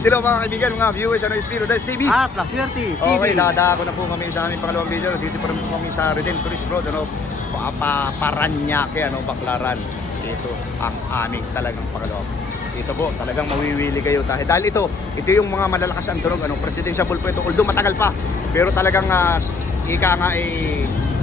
Guys, hello mga kaibigan, mga viewers, ano Espiro dahil CB. At La Suerte TV. Okay, dadako na po kami sa aming pangalawang video. Dito pa rin po kami sa Redemptorist Road, ano, Paranaque, ano, Baclaran. Ito ang aming talagang pangalawang. Ito po, talagang mawiwili kayo dahil ito yung mga malalakas ang tunog, ano, presidential po ito. Although matagal pa, pero talagang ika nga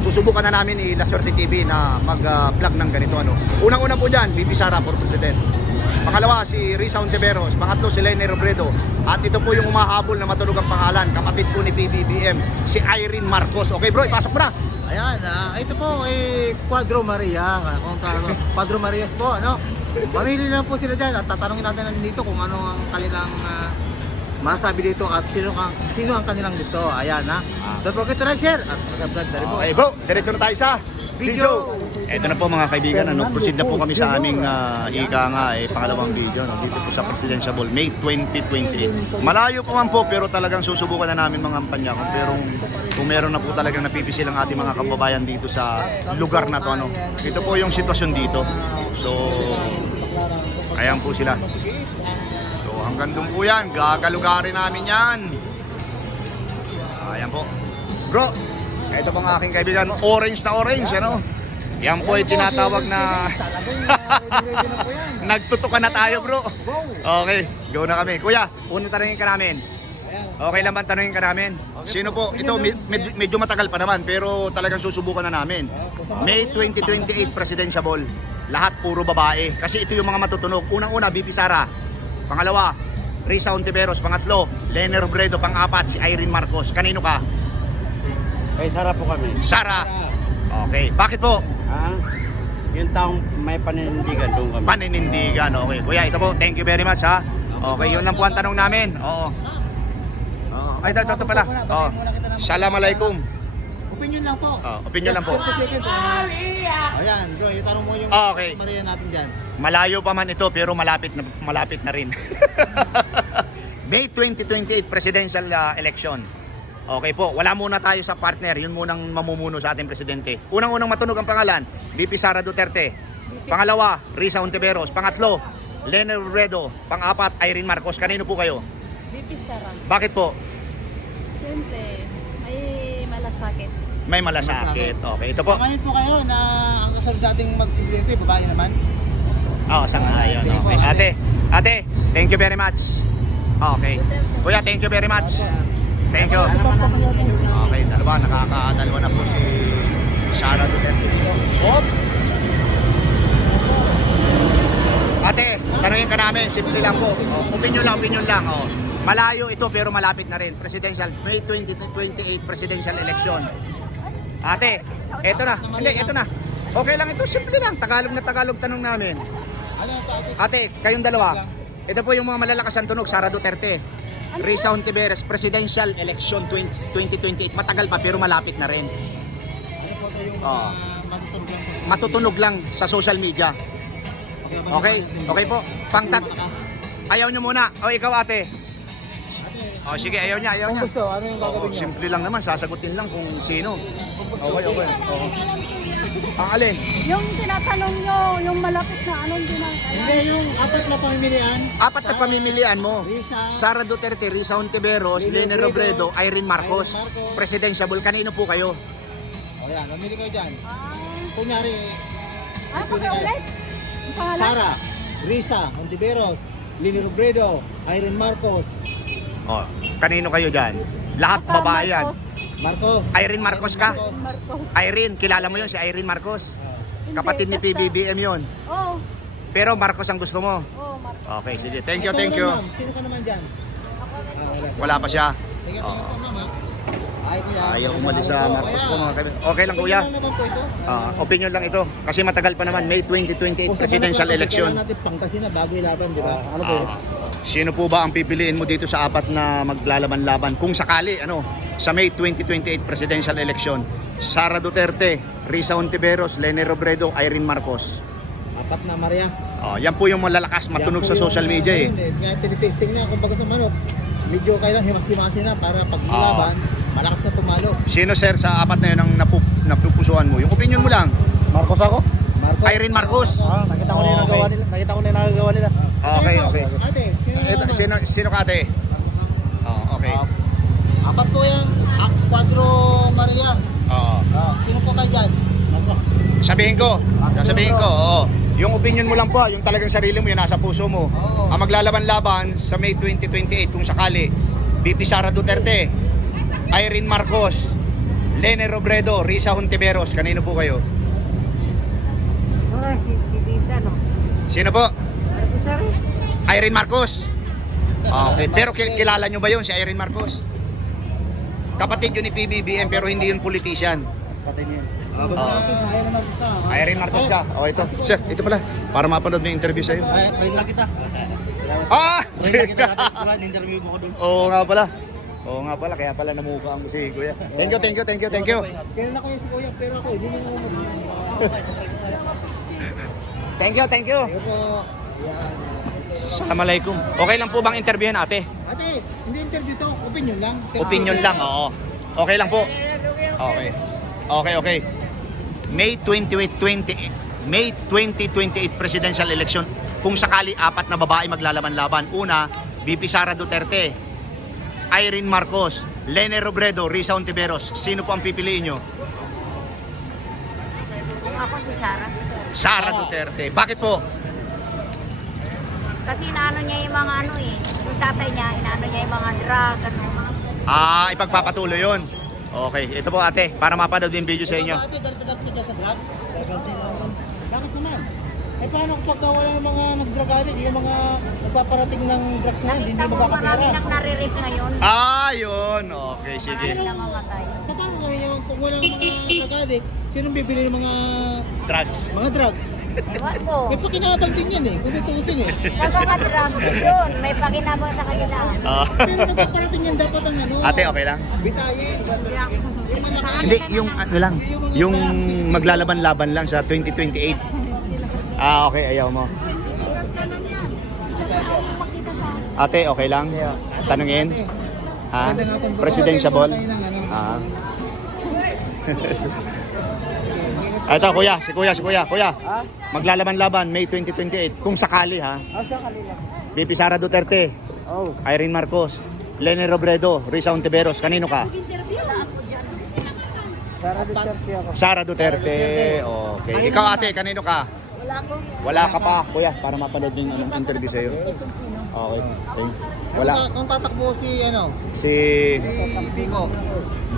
susubukan na namin La Suerte TV na mag-vlog ng ganito, ano. Unang-una po diyan, BP Sara for President. Pangalawa si Risa Ontiveros, pangatlo si Lene Robredo. At ito po yung umahabol na matunog ang pangalan, kapatid po ni PBBM, si Irene Marcos. Okay bro, ipasok mo na. Ayan, ito po Cuadro Maria. Kung Cuadro Marias po, ano? Mamili lang po sila dyan at tatanungin natin dito kung ano ang kanilang masabi dito at sino ang kanilang gusto. Ayan, don't forget to like, share at mag-vlog na rin po. Okay bro, diretso na tayo sa video. Ito na po mga kaibigan, ano, proceed na po kami sa aming pangalawang video, no, dito po sa Presidential Ball, May 2028. Malayo po man po, pero talagang susubukan na namin mga kampanya kung meron na po talagang napipisil ang ating mga kababayan dito sa lugar na to, ano. Ito po yung sitwasyon dito. So, ayan po sila. So, hanggang doon po yan, gagalugarin namin yan. Ayan po. Bro, ito pong aking kaibigan, orange na orange, ano? Yan po ay tinatawag na nagtutukan na tayo, bro. Okay, go na kami. Kuya, unang tanungin ka namin. Okay lang ba tanungin ka namin? Sino po? Ito, medyo matagal pa naman, pero talagang susubukan na namin. May 2028 Presidential Ball. Lahat puro babae. Kasi ito yung mga matutunog. Unang-una, BP Sara. Pangalawa, Risa Ontiveros. Pangatlo, Lene Robredo. Pang-apat, si Irene Marcos. Kanino ka? Kay Sara po kami. Sara. Okay. Bakit po? Yung taong may paninindigan doon kami. Paninindigan. Okay. Kuya, ito po. Thank you very much, ha. Okay, yun lang po ang tanong namin. Oo. Ay, ito pala. Oo. Assalamualaikum. Opinion lang po. Opinion lang po. 30 seconds. Ayan, bro, yung tanong mo yung Okay. Maria natin dyan. Malayo pa man ito, pero malapit na rin. May 2028 presidential election. Okay po, wala muna tayo sa partner. Yun munang mamumuno sa ating presidente. Unang-unang matunog ang pangalan, BP Sara Duterte. Pangalawa, Risa Ontiveros. Pangatlo, Lene Robredo. Pang-apat, Irene Marcos. Kanino po kayo? BP Sara. Bakit po? Siyempre, may malasakit. May malasakit. Okay, ito po. Ngayon po kayo na ang kasunod nating mag-presidente, babae naman. Sang-ayon. Okay. Ate, thank you very much. Okay. Kuya, thank you very much. Thank you. Okay, nakakadalawa na po si Sara Duterte. Oh! Ate, tanungin ka namin, simple lang po. Opinion lang. Malayo ito pero malapit na rin. Presidential, May 2028 presidential election. Ate, eto na. Hindi, eto na. Okay lang ito, simple lang. Tagalog na Tagalog tanong namin. Ate, kayong dalawa. Ito po yung mga malalakas ang tunog, Sara Duterte. Risa Ontiveros, presidential election 2028. Matagal pa pero malapit na rin. Ano po ito yung Matutunog lang sa social media. Okay? Okay po. Ayaw nyo muna. O ikaw ate. O sige, ayaw niya. Kung gusto, ano yung gagawin niyo? Simple lang naman. Sasagutin lang kung sino. Okay. Ang alin? Yung tinatanong nyo, yung malapit na anong ginagawa. Hindi, yung apat na pamimilian. Apat na pamimilian mo. Risa. Sara Duterte, Risa Ontiveros, Lene Robredo, Irene Marcos. Presidential. Kanino po kayo? O yan, mamili kayo dyan. Kunyari, Pakiulit? Ang pangalan? Sara, Risa, Ontiveros, Lene Robredo, Irene Marcos, Kanino kayo dyan? Lahat babae yan. Marcos. Irene Marcos ka? Marcos. Irene, kilala mo yun si Irene Marcos? Kapatid ni PBBM yun. Oo. Pero Marcos ang gusto mo? Oo, Marcos. Okay, sige. Thank you. Sino ka naman dyan? Wala pa siya. Sige, ma'am. Ay, kuya. Ayaw umalis sa Marcos po mga kaibigan. Okay lang kuya. Ano naman po ito? Opinion lang ito. Kasi matagal pa naman. May 2028 presidential election. Kailangan natin pangkasina bago ilaban, di ba? Ano po yun? Sino po ba ang pipiliin mo dito sa apat na maglalaban-laban? Kung sakali, sa May 2028 presidential election. Sara Duterte, Risa Ontiveros, Lene Robredo, Irene Marcos. Apat na Maria. Yan po yung malalakas matunog sa social media eh. Kaya tinitesting niya kung baga sa manok. Medyo kailan himas-himasi na para pag laban, malakas na tumalo. Sino sir sa apat na yun ang napupusuan mo? Yung opinion mo lang. Marcos ako? Irene Marcos. Nakita ko na yung nagawa nila. Okay. Ate, sino Sino ka ate? Oh, okay. Apat po yung Quadro Maria. Oo. Sino po kayo dyan? Sasabihin ko, oo. Yung opinion mo lang po, yung talagang sarili mo, yung nasa puso mo. Oo. Ang maglalaban-laban sa May 2028 kung sakali, VP Sara Duterte, Irene Marcos, Lene Robredo, Risa Hontiveros, kanino po kayo? Sino po? Irene Marcos. Okay, pero kilala nyo ba yun si Irene Marcos? Kapatid yun ni PBBM pero hindi yun politician. Irene Marcos ka. Irene Marcos ka. O ito. Sir, ito pala. Para mapanood mo yung interview sa'yo. Ayun lang kita. Ah! Ayun lang kita. Interview mo ko doon. Oo nga pala. Kaya pala namukhaan ko si Kuya. Thank you. Kailan ako yung si Kuya, pero ako, hindi na ako Thank you. Ayun po. Assalamualaikum. Okay lang po bang interviewin ate? Ate, hindi interview to, opinion lang. Opinion lang, oo. Okay lang po. Okay. May 2028 presidential election. Kung sakali apat na babae maglalaban-laban. Una, VP Sara Duterte, Irene Marcos, Lene Robredo, Risa Hontiveros. Sino po ang pipiliin nyo? Ako si Sarah. Sara Duterte. Bakit po? Kasi inaano niya yung mga yung tatay niya, inaano niya yung mga drug, Ipagpapatuloy yun. Okay, ito po ate, para mapanood yung video sa inyo. Ate, darating ka sa drugs? Bakit naman? Paano kapag wala yung mga nagdragali, yung mga nagpaparating ng drugs na, hindi Nakita mo marami makakapera? nang nare-rape ngayon. Yun. Okay, sige. Marami namamatay. So, paano ngayon kung walang mga drug-addict, sinong bibili ng mga Drugs. drugs? Ewan ko. May pakinabang din yan kung tutusin Sa mga drugs yun, may pakinabang sa kanila. Pero nagpaparating yan dapat ang Ate, okay lang? bitayin. Yung malaki. Hindi, yung yung maglalaban-laban lang sa 2028. Okay, ayaw mo. Ate, okay lang? Tanungin? Ha? Presidential? Ito, si kuya. Maglalaban-laban May 2028. Kung sakali ha. Sa kanila. VP Sara Duterte, Irene Marcos, Lene Robredo, Risa Hontiveros, kanino ka? Sara Duterte. Okay. Ikaw ate, kanino ka? Wala ka pa, kuya, para mapanood yung interview sa'yo. Okay. Wala. Kung tatakbo si Si Biko.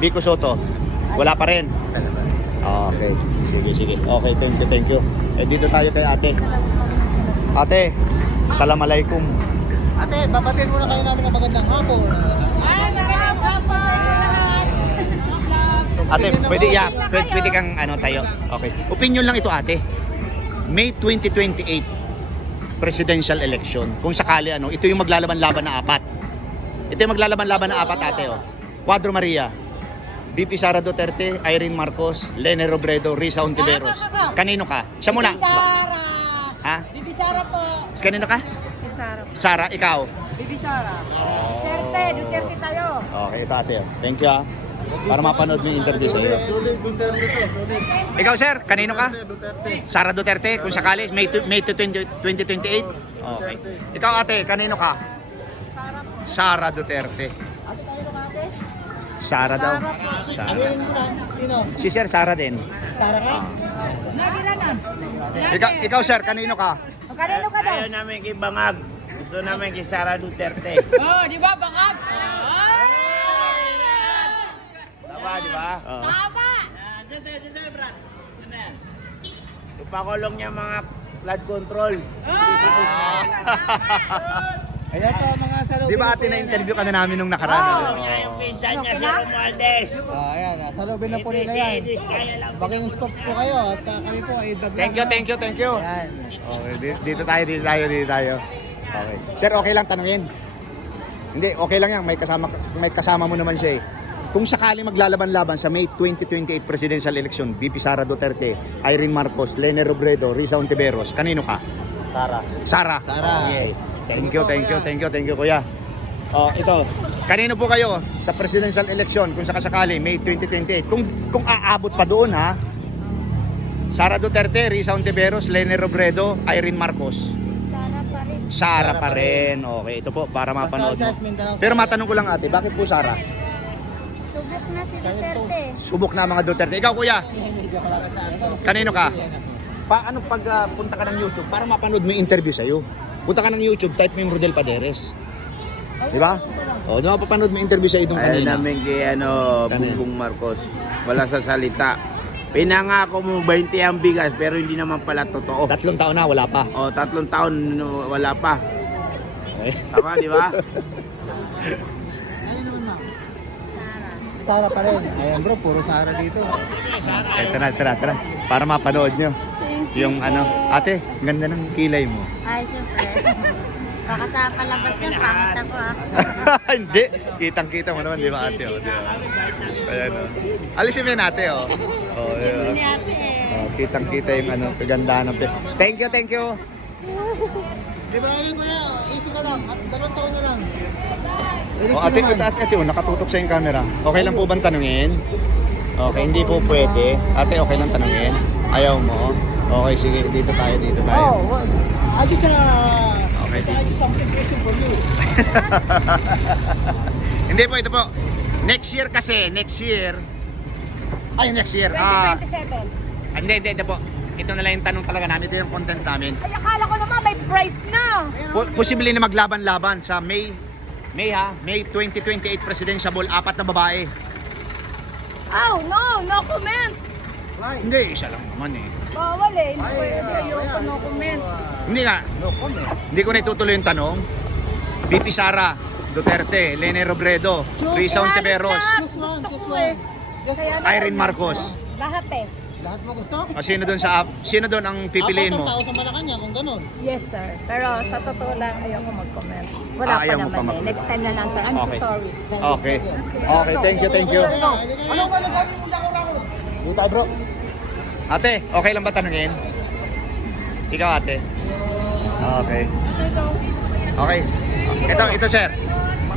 Vico Soto, wala pa rin. Okay. Sige. Okay, thank you. Dito tayo kay ate. Ate, assalamualaikum. Ate, babatiin muna kayo namin ng magandang hapon. Ate, pwede kang tayo. Okay. Opinion lang ito ate. May 2028 presidential election. Kung sakali ito yung maglalaban-laban na apat. Ito yung maglalaban-laban na apat ate Quadro Maria, VP Sara Duterte, Irene Marcos, Lene Robredo, Risa Hontiveros. Kanino ka? Siya muna. Sara. Ha? Bibi Sara po. Kanino ka? Si Sara. Sara, ikaw. Bibi Sara. Duterte tayo. Okay, ito ate. Thank you Para mapanood mo yung interview sa iyo. Ikaw sir, kanino ka? Sara Duterte, kung sakali, May 2028? Okay. Ikaw ate, kanino ka? Sara Duterte. Ate, kayo na ate? Sara daw. Sara. Ano mo na? Sino? Si sir, Sara din. Sara ka? Ikaw sir, kanino ka? Kanino ka daw? Ayaw namin kay Bangag. Gusto namin kay Sara Duterte. Oh, di ba bangag? Tama, di ba? Tama. Ipakulong niya mga flood control. Ayan po mga salubin. Di ba ate na-interview ka na namin nung nakaraan? Yung pinsan niya si Romualdez. Ayan, salubin na po nila yan. Baking sports po kayo at kami po ay vlog Thank you. Ayan. Okay, dito tayo. Okay. Sir, okay lang tanungin. Hindi, okay lang yan. May kasama mo naman siya Kung sakali maglalaban-laban sa May 2028 presidential election, VP Sara Duterte, Irene Marcos, Lene Robredo, Risa Hontiveros, kanino ka? Sara. Okay. Thank you, kuya. Ito, kanino po kayo sa presidential election kung sakasakali May 2028? Kung aabot pa doon ha. Sara Duterte, Risa Hontiveros, Lene Robredo, Irene Marcos. Sara pa rin. Sara pa rin. Okay, ito po para mapanood mo. Pero matanong ko lang ate, bakit po Sara? Subok na si Duterte. Subok na mga Duterte. Ikaw kuya, kanino ka? Paano pag punta ka ng YouTube para mapanood mo yung interview sa'yo? Punta ka ng YouTube, type mo yung Rodel Paderes. Di ba? O, di ba papanood mo yung interview sa'yo itong Ayaw kanina? namin kay Bongbong Marcos. Wala sa salita. Pinangako mo 20 ang bigas pero hindi naman pala totoo. 3 taon na, wala pa. O 3 taon wala pa. Okay. Tama, di ba? Ayun naman, ma'am. Sara pa rin. Ayan bro, puro Sara dito. Tara. Para mapanood nyo. Yung ano, ate, ganda ng kilay mo. Ay, siyempre. Baka sa palabas yan, pangit ako ah. Hindi, kitang-kita mo naman, di ba ate? Oh, di ba? Ayan, oh. Alisin mo yun ate, oh. Oh, di ba? Ni ate eh. Oh, kitang-kita yung ano, kagandahan ng Thank you. Di ba yun kuya, easy ka lang. At 2 taon na lang. Oh, ate, oh, nakatutok sa yung camera. Okay lang po bang tanungin? Okay, hindi po pwede. Ate, okay lang tanungin? Ayaw mo? Okay, sige, dito tayo. Oh, well, I just Okay. I just something question for you. Hindi po, ito po. Next year. Ay, next year. 2027. Hindi, ito po. Ito na lang yung tanong talaga namin. Ito yung content namin. Ay, akala ko naman may price na. Posible na maglaban-laban sa May 2028 presidential, 4 na babae. Oh, no comment. Hindi, isa lang naman eh. Bawal eh, hindi pwede. Ayoko no comment. Hindi nga, No comment. hindi ko na itutuloy yung tanong. VP Sara Duterte, Lene Robredo, Risa Ontiveros, Gusto ko eh. Kaya na- Irene Marcos. Lahat eh. Lahat mo gusto? O, sino doon ang pipiliin mo? 4 tao sa Malacanang kung ganun. Yes sir. Pero sa totoo lang, ayoko mag-comment. Wala pa Ayaw mo naman pa eh. mag-comment. Next time na lang sir. I'm so Okay. sorry. Okay. Okay, thank you. Ano ba nagawin mo lako-lako? Dito tayo, bro. Ate, okay lang ba tanungin? Ikaw, ate. Okay. Okay. Ito sir.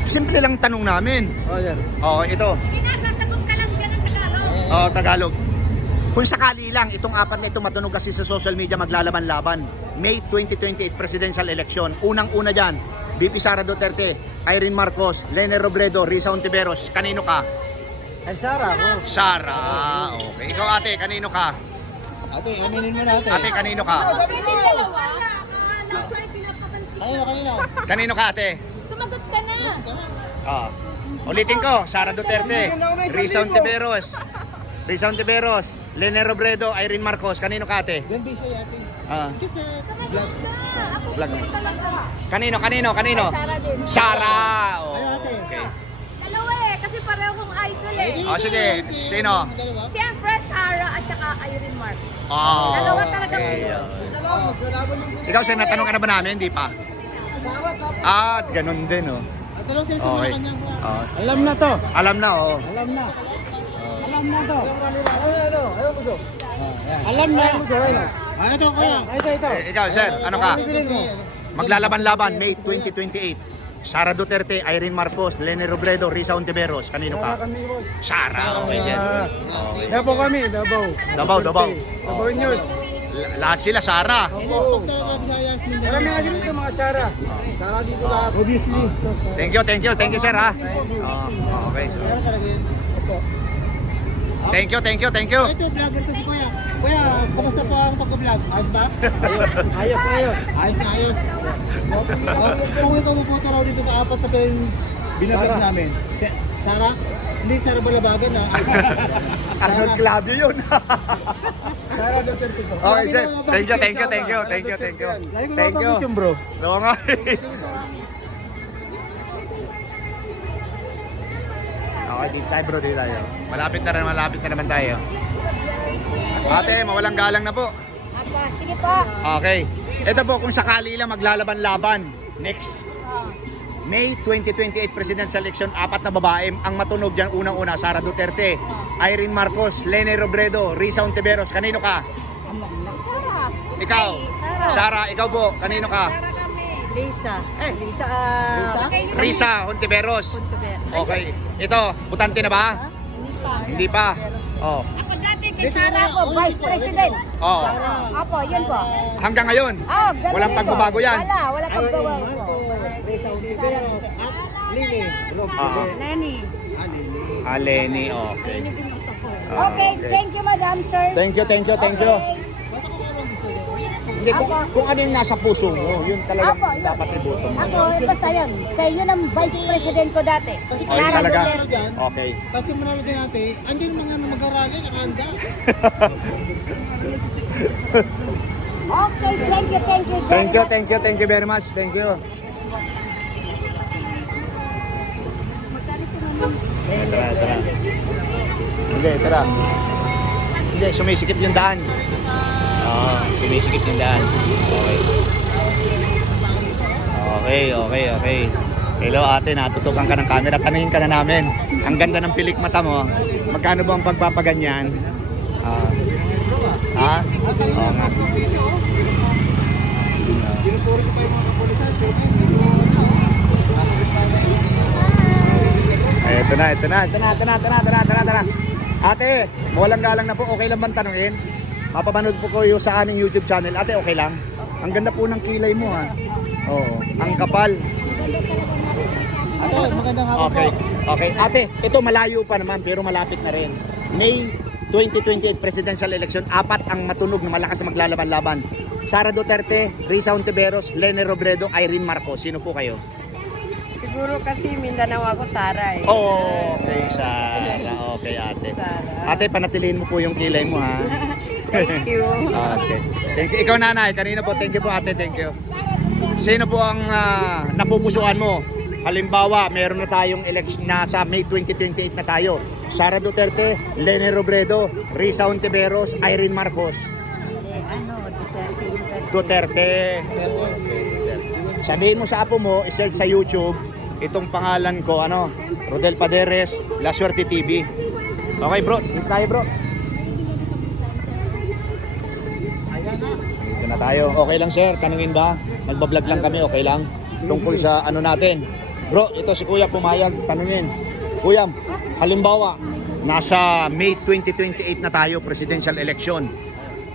Simple lang tanong namin. Oh, sir. Okay, ito. Pinasasagot ka lang dyan ng Tagalog. Oh, Tagalog. Kung sakali lang, itong 4 na ito matunog kasi sa social media maglalaban-laban. May 2028 presidential election. Unang-una dyan, VP Sara Duterte, Irene Marcos, Lene Robredo, Risa Ontiveros. Kanino ka? Ay, Sara ako. Sara. Okay. Ikaw ate, kanino ka? Ate, aminin mo na ate. Ate, kanino ka? Pwede dalawa. Kanino? Kanino ka ate? Sumagot ka na. Ah. Ulitin ko, Sara Duterte, Risa Ontiveros, Lene Robredo, Irene Marcos. Kanino ka ate? Ganda siya ate. Ah. Kasi Sumagot ka. Ako Vlog. gusto talaga. Kanino? Sara din. Sara. Ay, ate. Okay. Dalawa eh, kasi pareho kong idol eh. Oh, sige. Sino? Siyempre, Sara at saka Irene Marcos. Oh, Dalawa talaga okay. kayo. Ikaw, sir, natanong ka na ba namin? Hindi pa. Ah, ganun din, oh. At dalawang sila sa Okay. Malacanang kuya. Oh. Alam na to. Alam na, oh. Alam na. Alam na to. Ano gusto? Alam na. Ano to kuya? Ito. Ikaw, sir, ano ka? Bibilin mo. Maglalaban-laban, May 2028. Sara Duterte, Irene Marcos, Lene Robredo, Risa Ontiveros. Kanino ka? Kami boss. Sara, okay, sir. Okay. Davao kami, Davao. Davao. Davao News. Lahat sila, Sara. Pag talaga Visayas, Mindanao. Marami nga dito mga Sara. Sara dito lahat. Obviously. Thank you, sir, ha? Okay. Meron talaga yun. Thank you. Ito, vlogger to si kuya. Kuya, kumusta po ang pag-vlog? Ayos ba? Ayos. Ayos na ayos. Kung ikaw maputo raw dito sa 4 na binablog Sara. namin. Sara? Hindi Sara Balabagan ha. Arnold Clavio yun. Sara Duterte ko. Okay, sir. Thank you. Lagi ko Thank you. mababit yung bro. Oo nga. Okay, dito tayo bro, dito tayo. Malapit na naman tayo. Ate, mawalang galang na po. Apo, sige po. Okay. Ito po, kung sakali lang maglalaban-laban next May 2028 presidential election, 4 na babae. Ang matunog dyan, unang-una, Sara Duterte, Irene Marcos, Lene Robredo, Risa Ontiveros. Kanino ka? Sara. Ikaw? Sara. Sara, ikaw po. Kanino ka? Sara kami. Lisa. Risa Ontiveros. Okay. Ito, butante na ba? Hindi pa. Hindi pa. Oh. Ako dati kay Sara ako, Vice President. Oo. Opo, yun po. Hanggang ngayon. Ganun Walang din po. pagbabago yan. Wala pagbabago po. Reza Ontiveros at Lini. Lenny. Lenny, okay. Okay, thank you, Madam, sir. Thank you. Okay. Hindi, kung ano yung nasa puso mo, yun talagang Apo, yun. dapat tributo mo. Ako, basta yun. Kaya yun ang vice president ko dati. Oh, yun Sara talaga? Duterte. Okay. Kasi manalo din natin, andyan yung mga mag-arali, nakahanda. Okay, thank you very much. Thank you very much. Thank you. Tara. Hindi, tara. Hindi, sumisikip yung daan. Oo, sumisikip yung daan. Okay. Hello ate, natutukan ka ng camera. Tanungin ka na namin. Ang ganda ng pilik mata mo. Magkano ba ang pagpapaganyan? Ha? Oo nga. Ito na. Ate, walang galang na po. Okay lang bang tanungin? Mapapanood po ko yung sa aming YouTube channel. Ate, okay lang? Ang ganda po ng kilay mo ha. Oo, ang kapal. Ate, magandang hapon Okay. po. Okay. Ate, ito malayo pa naman pero malapit na rin. May 2028 presidential election, 4 ang matunog na malakas na maglalaban-laban. Sara Duterte, Reza Ontiveros, Lene Robredo, Irene Marcos. Sino po kayo? Siguro kasi Mindanao ako, Sara eh. Oh, okay, Sara. Okay, ate. Sara. Ate, panatilihin mo po yung kilay mo, ha? Thank you. Okay. Thank you. Ikaw, nanay. Kanina po. Thank you po, ate. Thank you. Sino po ang napupusuan mo? Halimbawa, meron na tayong election na sa May 2028 na tayo. Sara Duterte, Lene Robredo, Reza Ontiveros, Irene Marcos. Duterte. Sabihin mo sa apo mo, i-search sa YouTube itong pangalan ko, Rodel Paderes, La Suerte TV. Okay bro, dito tayo bro. Dito na tayo. Okay lang sir, tanungin ba? Nagbablog lang kami, okay lang? Tungkol sa natin. Bro, ito si Kuya pumayag, tanungin. Kuya, halimbawa, nasa May 2028 na tayo, presidential election.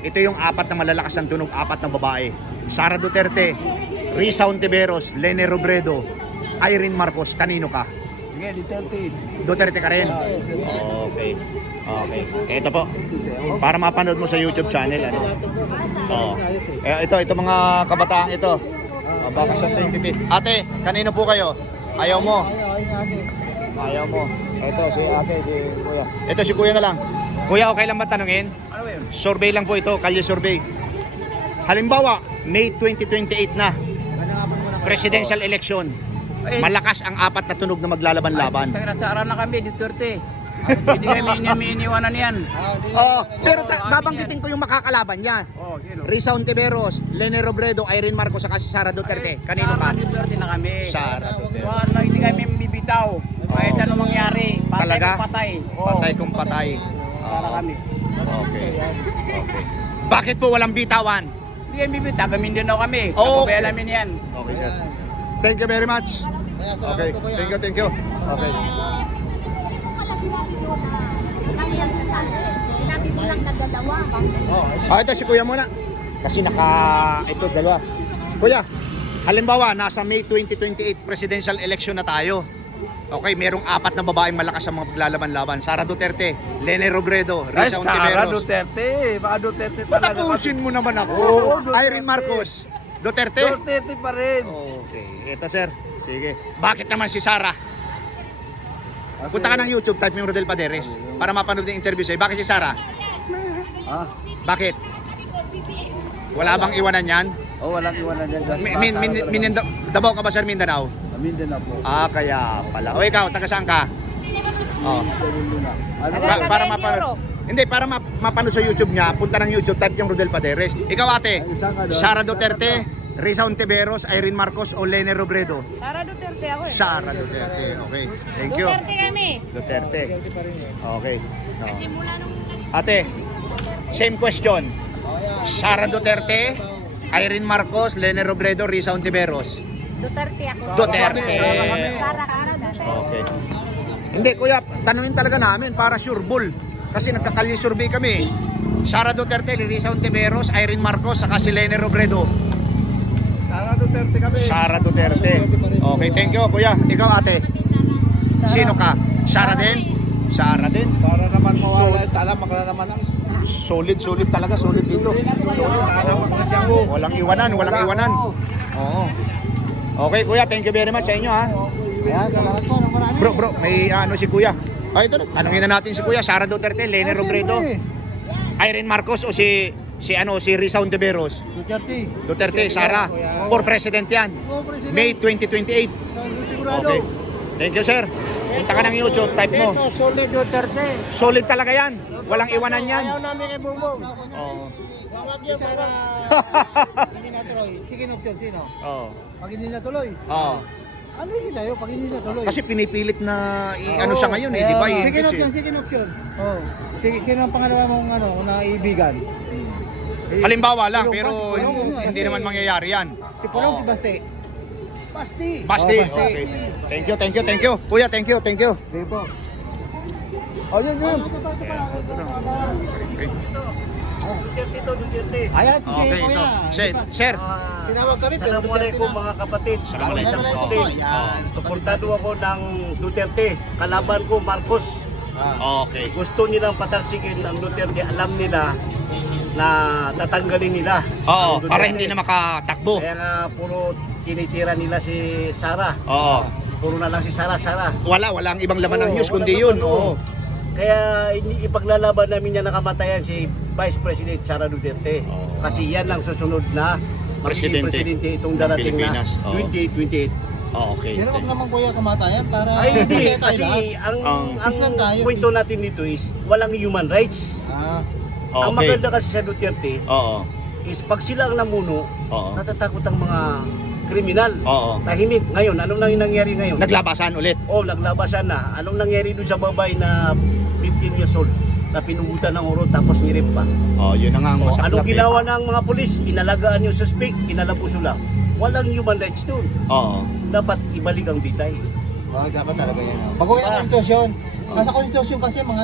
Ito yung 4 na malalakas ang tunog, 4 na babae. Sara Duterte, Reza Ontiveros, Lene Robredo, Irene Marcos, kanino ka? Sige, Duterte. Duterte ka rin? Okay. Ito po. Para mapanood mo sa YouTube channel. Ito mga kabataan ito. Baka sa 28. Ate, kanino po kayo? Ayaw mo? Ayaw mo. Ito si ate, si kuya. Ito si kuya na lang. Kuya, okay lang ba tanungin? Ano yun? Survey lang po ito, kalye survey. Halimbawa, May 2028 na. Presidential election. Malakas ang 4 na tunog na maglalaban-laban. Sara na kami, Duterte. Hindi kami iniwanan yan. Pero babanggitin ko yung makakalaban niya. Sino? Reza Ontiveros, Lene Robredo, Irene Marcos, saka si Sara Duterte. Kanino ka? Sara Duterte na kami. Sara Duterte. Hindi kami bibitaw. Kahit anong mangyari. Patay Talaga? kung patay. Patay kung patay. Sara kami. Okay. Bakit po walang bitawan? Hindi kami bibitaw. Kami din daw kami. Okay. Kapabayaan namin yan. Okay, sir. Thank you very much. Okay. Thank you. Okay. Wala sinabi mo na kami ang sasali. Sinabi mo lang na dalawa. Ito si kuya muna. Kasi ito dalawa. Kuya, halimbawa nasa May 2028 presidential election na tayo. Okay, merong 4 na babaeng malakas ang mga paglalaban-laban. Sara Duterte, Lene Robredo, Reza Ontiveros. Duterte. Baka Duterte talaga. Patapusin mo naman ako. Oo, Duterte. Irene Marcos. Duterte? Duterte pa rin. Okay. Ito sir. Sige. Bakit naman si Sara? Punta ka ng YouTube, type mo yung Rodel Paderes para mapanood yung interview sa'yo. Bakit si Sara? Bakit? Wala bang iwanan yan? Walang iwanan dyan. Davao ka ba sir, Mindanao? Mindanao po. Kaya pala. O ikaw, taga saan ka? Para mapanood. Hindi, para mapanood sa YouTube niya, punta ng YouTube, type yung Rodel Paderes. Ikaw ate, Sara Duterte, Reza Ontiveros, Irene Marcos o Lene Robredo? Sara Duterte ako eh. Sara Duterte. Okay. Thank you. Duterte kami. Duterte. Okay. Ate, same question. Sara Duterte, Irene Marcos, Lene Robredo, Reza Ontiveros. Duterte ako. Duterte. Sara Duterte. Okay. Hindi kuya, tanungin talaga namin para sure bull. Kasi nagkakalye survey kami. Sara Duterte, Risa Ontiveros, Irene Marcos, saka si Lene Robredo. Sara Duterte kami. Sara Duterte. Okay, thank you kuya. Ikaw ate. Sino ka? Sara din? Sara din. Para naman mawala yung tala, makala naman ang Solid talaga, solid dito. Solid. Walang iwanan. Oo. Okay kuya, thank you very much sa inyo ha. Ayan, salamat po ng marami. Bro, may ano si kuya. Ay, ito na. Tanungin na natin si kuya. Sara Duterte, Lene Robredo, Irene Marcos o si Risa Ontiveros. Duterte, Sara. For president yan. May 2028. Sigurado. Okay. Thank you, sir. Punta ka ng YouTube, type mo. Solid Duterte. Solid talaga yan. Walang iwanan yan. Ayaw namin kay Bongbong. Oo. Sara. Hindi natuloy. Sige, option, sino? Oo. Pag hindi natuloy. Oo. Ano yun tayo pag hindi natuloy? Kasi pinipilit na ano siya ngayon eh, di ba? Sige, option, sige, option. Oh. Sige, sino ang pangalawa mong naibigan? Halimbawa lang, Si pero Pulong, hindi naman mangyayari yan. Si Pulong, Oo. si Baste. Basti. Basti. Oh, Basti. Okay. Thank you. Kuya, thank you. Sige po. Oh, yun. Duterte. Ayan, si Okay, ito. Kuya. Sir. Tinawag kami. Assalamualaikum mga kapatid. Assalamualaikum. Suportado ako ng Duterte. Kalaban ko Marcos. Okay. Gusto nilang patalsikin ang Duterte. Alam nila na tatanggalin nila. Oo, ang Duterte. para hindi na makatakbo. Kaya nga puro tinitira nila si Sara. Oo. Puro na lang si Sara. Walang ibang laman ng Oo, news kundi wala yun. pa, Oo. Kaya ipaglalaban namin niya nakamatayan si Vice President Sara Duterte. Oo. Kasi yan lang susunod na magiging Presidente presidente itong ng darating na Pilipinas. Oo. 2028. Okay. Pero wag naman kuya kamatayan para Ay hindi, masaya tayo kasi lahat. ang Peace lang tayo, kwento natin dito is walang human rights. Ang Okay. maganda kasi sa Duterte Oo. is pag sila ang namuno, Oo. natatakot ang mga kriminal. Oo. Tahimik. Ngayon, anong nangyari ngayon? Naglabasan ulit. Naglabasan na. Anong nangyari doon sa babae na 15 years old na pinugutan ng uro tapos nirip pa? Yun na nga ang masaklap. Anong ginawa ng mga pulis? Inalagaan yung suspect, inalabuso lang. Walang human rights doon. Oo. Dapat ibalik ang bitay. Dapat talaga yan. Pag-uwi ng konstitusyon. Nasa konstitusyon kasi mga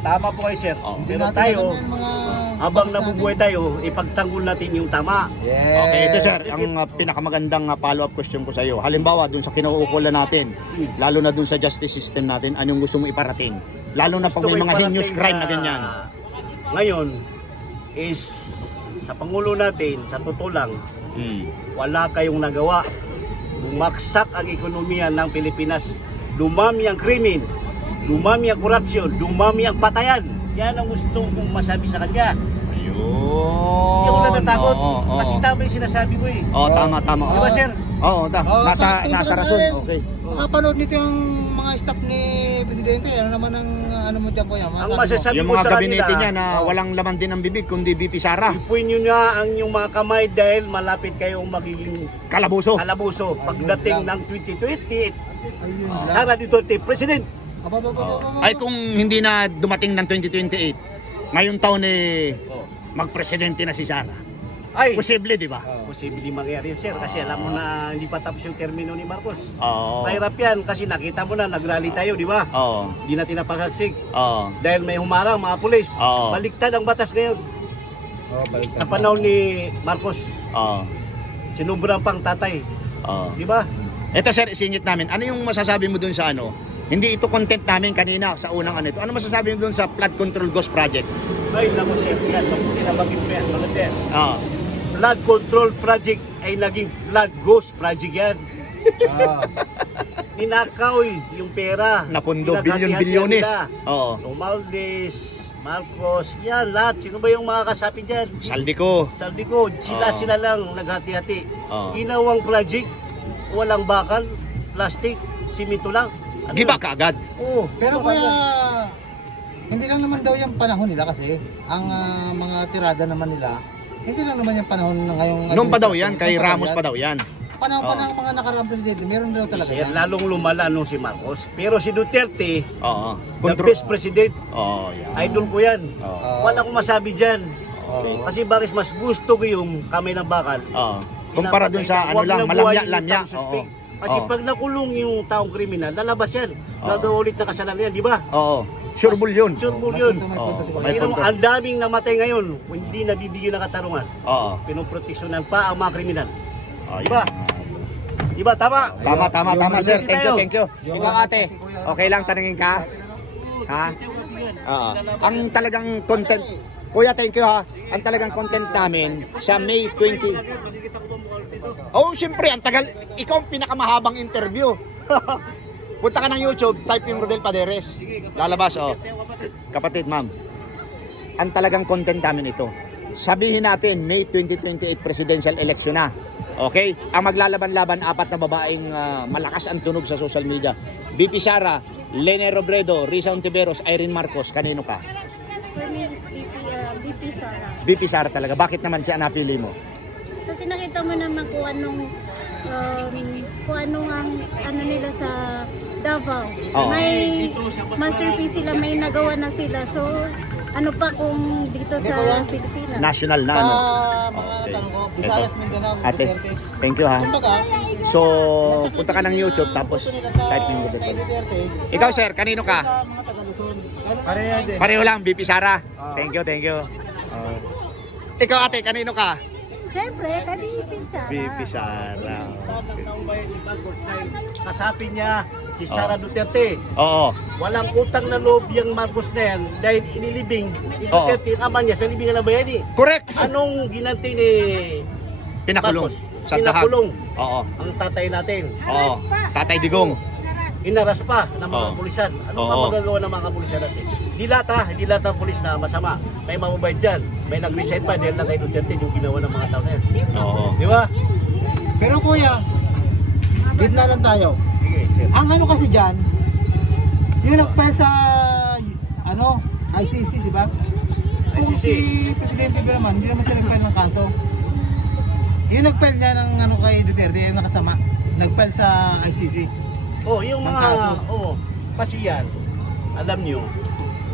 Tama po kayo, sir. Oo. Pero tayo, mga habang nabubuhay tayo, ipagtanggol natin yung tama. Yes. Okay, ito sir, ang pinakamagandang follow-up question ko sa iyo. Halimbawa, dun sa kinuukulan natin, lalo na dun sa justice system natin, anong gusto mo iparating? Lalo na pag Gusto may ko mga iparating heinous crime na sa- ganyan. Ngayon, is sa Pangulo natin, sa totoo lang, wala kayong nagawa. Bumaksak ang ekonomiya ng Pilipinas. Dumami ang krimen, dumami ang korupsyon, dumami ang patayan. Yan ang gusto kong masabi sa kanya. Ayun. Hindi ako natatakot. Oo. Kasi tama yung sinasabi ko eh. Tama. Di ba, sir? Oo, nasa rason. Okay. Makapanood nito yung mga staff ni Presidente. Ano naman ang ano mo dyan kuya? Ang masasabi Yung ko mga sa gabinete kanila, niya na walang laman din ang bibig, kundi BP Sara. ipuin nyo na ang inyong mga kamay dahil malapit kayong magiging Kalabuso. kalabuso pagdating ng 2028. Sara Duterte, President. Ay kung hindi na dumating ng 2028, ngayong taon magpresidente na si Sara. Ay, Posible, di ba? posible mangyari yun, sir. Kasi alam mo na hindi pa tapos yung termino ni Marcos. Oo. Mahirap yan kasi nakita mo na nagrally tayo, di ba? Oo. Hindi natin napasaksik. Oo. Dahil may humarang mga pulis. Oo. Baliktad ang batas ngayon. Sa panahon ni Marcos, Oo. sinubrang pang tatay. Oo. Di ba? Ito sir, isingit namin. Ano yung masasabi mo dun sa ano? Hindi ito content namin kanina sa unang ano ito. Ano masasabi mo dun sa Flood Control Ghost Project? Ay, naku, sir. Yan, mabuti na bagit mo yan. Maganda yan. Oo. Flood Control Project ay naging Flood Ghost Project yan. Ninakaw yung pera. Napundo, Pinaghati-hatian bilyon-bilyones. nila. Oo. Romualdez, Marcos, yan lahat. Sino ba yung mga kasapi dyan? Saldico. Sabi ko, sila lang naghati-hati. Oo. Ginawang project, walang bakal, plastic, simento lang. Ano Giba yun? ka agad. Oo. Pero kuya, hindi lang naman daw yung panahon nila kasi ang mga tirada naman nila, hindi lang naman yung panahon na ngayong Noon pa daw yan, administrasyon. kay Noon pa Ramos pa daw yan. Panahon pa Oo. ng mga nakaraang presidente, meron daw talaga Sir, yan. lalong lumala nung si Marcos. Pero si Duterte, Oo. the best president, Oo, yan. idol ko yan. Oo. Wala akong masabi dyan. Oo. Kasi bakit mas gusto ko yung kamay ng bakal. Oo. Kumpara dun sa ano Huwag lang, na buhayin yung malamya-lamya. taong suspect. Oo. Kasi Oo. pag nakulong yung taong kriminal, lalabas yan. Oo. Gagawa ulit na kasalanan yan, di ba? Oo. Sureball yun. Sureball yun. May Pero punto. ang daming namatay ngayon, hindi nabibigyan ng katarungan. Oo. Pinoproteksyonan pa ang mga kriminal. Ayun. Diba? Diba? Tama? Tama, sir. Thank you, Thank you. Ikaw, ate, okay lang tanungin ka? Ha? Oo. Ang talagang content, kuya, thank you ha. Ang talagang content namin sa May 20. Oh, siyempre, ang tagal. Ikaw ang pinakamahabang interview. Punta ka ng YouTube, type yung Rodel Paderes. Lalabas, oh. Kapatid, ma'am. Ang talagang content namin ito. Sabihin natin, May 2028 presidential election na. Okay? Ang maglalaban-laban, 4 na babaeng malakas ang tunog sa social media. BP Sara, Lene Robredo, Risa Ontiveros, Irene Marcos. Kanino ka? For me, it's BP Sara. BP Sara talaga. Bakit naman siya napili mo? Kasi nakita mo naman kung anong ang ano nila sa Davao. Oo. May masterpiece sila, may nagawa na sila. So, ano pa kung dito sa Pilipinas? National na, Sa no? mga Okay. tanong ko, Visayas, Ito. Mindanao, Ate, Duterte. thank you ha. Kumbaga, So, punta ka ng YouTube tapos gusto nila sa type yung kay Rodel. Duterte, Ikaw, sir, kanino ka? sa mga taga-Luzon. Pareho lang, BP Sara. Thank you, thank you. Ikaw, ate, kanino ka? Siyempre, kami BP Sara. BP Sara. Tamang taumbayan si Marcos dahil kasapin niya si Sara Duterte. Oo. Walang utang na loob yung Marcos na yan dahil inilibing ni Oo. Duterte ang ama niya sa libingan ng bayani. Correct. Anong ginanti ni Pinakulong. Marcos? Sa dahag. Pinakulong Oo. ang tatay natin. Oo. Tatay Digong. Inaras pa ng mga Oo. pulisan. Ano Oo. pa magagawa ng mga kapulisan natin? Di lahat ng pulis na masama. May mamabait dyan. May nag-resign pa dahil lang kay Duterte yung ginawa ng mga tao na yan. Oo. Di ba? Pero kuya, gitna lang tayo. Sige, sir. Ang ano kasi dyan, yung nagpahal sa ano, ICC, di ba? Kung ICC. si Presidente ba naman, hindi naman siya nagpahal ng kaso. Yung nagpahal niya ng ano kay Duterte, yung nakasama, nagpahal sa ICC. Oh, yung Ang mga kaso. kasi yan, alam niyo,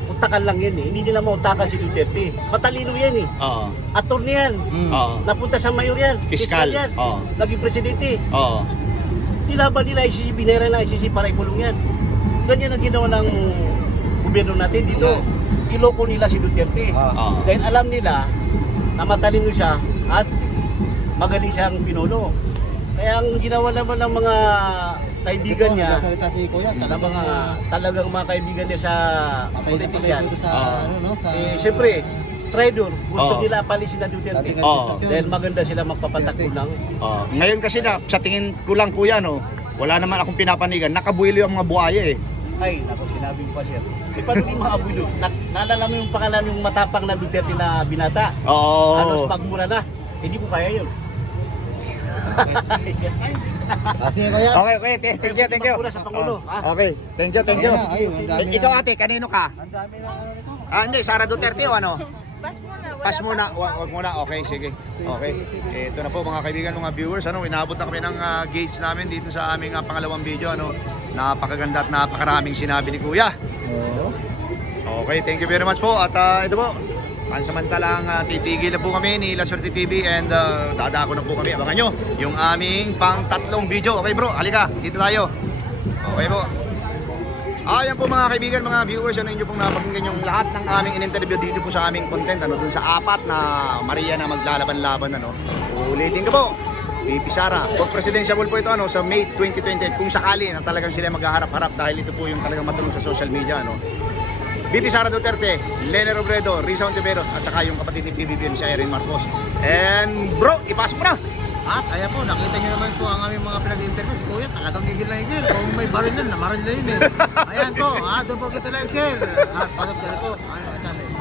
utakan lang yan eh. Hindi nila mautakan si Duterte. Matalino yan eh. Oo. Attorney yan. Oo. Napunta sa mayor yan. Piskal. yan. Oo. Naging presidente. Oo. Nilaban nila ICC, binera na ICC para ikulong yan. Ganyan ang ginawa ng gobyerno natin dito. Kiloko nila si Duterte. Oo. Dahil alam nila na matalino siya at magaling siyang pinuno. Kaya ang ginawa naman ng mga kaibigan niya, Nagsasalita si kuya, sa mga talagang mga kaibigan niya sa politician, sa ano no, sa siyempre, traitor, gusto Oo. nila palisin na Duterte. Oo. Dahil maganda sila magpapatakbo ng Oo. Ngayon kasi na, sa tingin ko lang kuya, no, wala naman akong pinapanigan. Nakabuelo ang mga buhaya eh. ay, naku, sinabi ko pa sir. Eh, paano di mga abuelo? Naalala mo yung pangalan yung matapang na Duterte na binata? Oo. Halos pagmura na. Hindi ko kaya yun. Sige kuya. Okay, okay. Thank you, thank you. Pagmura sa Pangulo. ha? Okay, thank you, thank you. Ayun, ang dami na. Ikaw ate, kanino ka? Ang dami na ano nito. Ah, hindi, Sara Duterte o ano? Pass muna. Pass muna, wag muna. Okay, sige. Okay. Ito na po mga kaibigan, mga viewers, ano, inabot na kami ng gauge namin dito sa aming pangalawang video, ano. Napakaganda at napakaraming sinabi ni Kuya. Okay, thank you very much po. At ito po, pansamantalang titigil na po kami ni La Suerte TV and dadako na po kami. Abangan nyo yung aming pang-tatlong video. Okay bro, halika, dito tayo. Okay po. Ayan po mga kaibigan, mga viewers, ano inyo pong napakinggan yung lahat ng aming in-interview dito po sa aming content, ano, dun sa 4 na Maria na maglalaban-laban, ano. Ulitin ko po, BP Sara, for presidential po ito, ano, sa May 2028, kung sakali na talagang sila maghaharap-harap dahil ito po yung talagang matulong sa social media, ano. BP Sara Duterte, Lene Robredo, Risa Ontiveros, at saka yung kapatid ni PBBM si Irene Marcos. And bro, ipasok mo na! At ayan po, nakita niyo naman po ang aming mga pinag-interview. Si kuya talagang gigil na higil. Kung may baril yan, namaril na yun eh. Ayan po, don't forget to like, share. Pasok na po.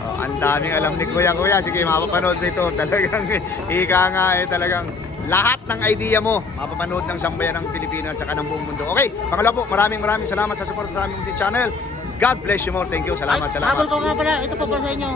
Oh, ang daming alam ni Kuya. Kuya, sige, mapapanood nito. Talagang, ika nga eh, talagang lahat ng idea mo, mapapanood ng sambayan ng Pilipino at saka ng buong mundo. Okay, pangalawa po, maraming salamat sa support sa aming channel. God bless you more. Thank you. Salamat, salamat. Habol ko nga pala, ito po para sa inyo.